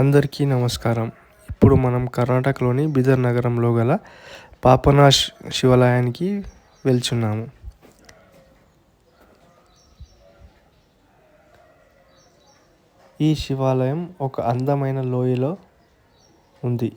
అందరికీ నమస్కారం. ఇప్పుడు మనం కర్ణాటకలోని బిదర్ నగరంలో గల పాపనాశ్ శివాలయానికి వెళ్చున్నాము. ఈ శివాలయం ఒక అందమైన లోయలో ఉంది.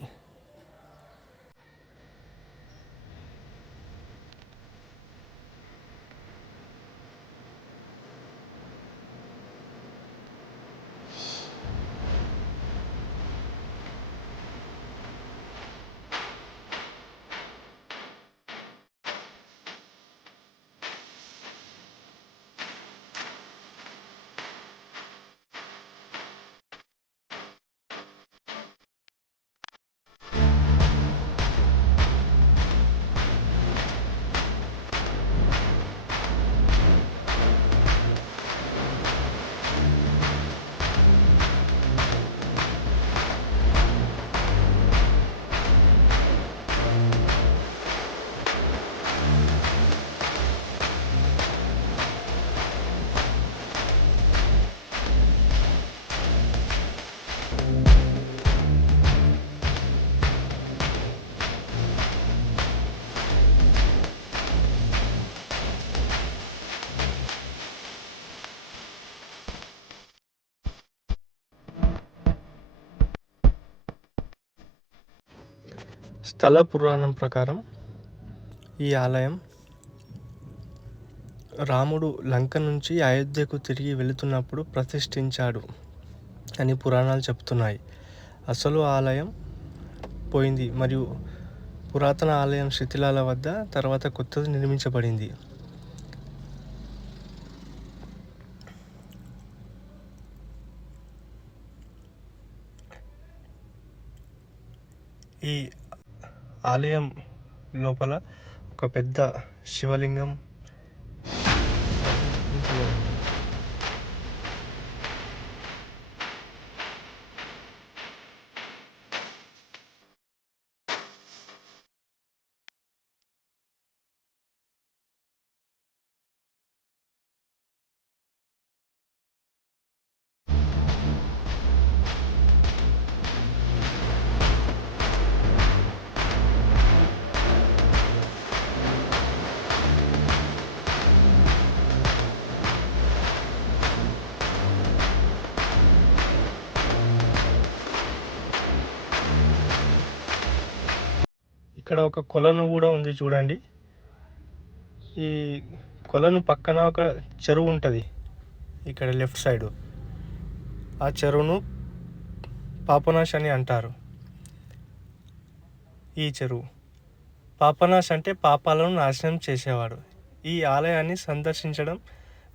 స్థల పురాణం ప్రకారం ఈ ఆలయం రాముడు లంక నుంచి అయోధ్యకు తిరిగి వెళుతున్నప్పుడు ప్రతిష్ఠించాడు అని పురాణాలు చెప్తున్నాయి. అసలు ఆలయం పోయింది మరియు పురాతన ఆలయం శిథిలాల వద్ద తర్వాత కొత్తది నిర్మించబడింది. ఈ ఆలయం లోపల ఒక పెద్ద శివలింగం ఇక్కడ ఒక కొలను కూడా ఉంది చూడండి. ఈ కొలను పక్కన ఒక చెరువు ఉంటుంది. ఇక్కడ లెఫ్ట్ సైడు. ఆ చెరువును పాపనాశ్ అని అంటారు. ఈ చెరువు. పాపనాశ్ అంటే పాపాలను నాశనం చేసేవాడు. ఈ ఆలయాన్ని సందర్శించడం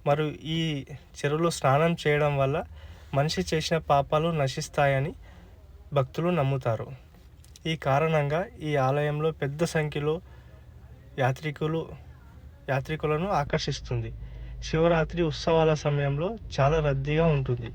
మరియు ఈ చెరువులో స్నానం చేయడం వల్ల మనిషి చేసిన పాపాలు నశిస్తాయని భక్తులు నమ్ముతారు. ఈ కారణంగా ఈ ఆలయంలో పెద్ద సంఖ్యలో యాత్రికులు యాత్రికులను ఆకర్షిస్తుంది. శివరాత్రి ఉత్సవాల సమయంలో చాలా రద్దీగా ఉంటుంది.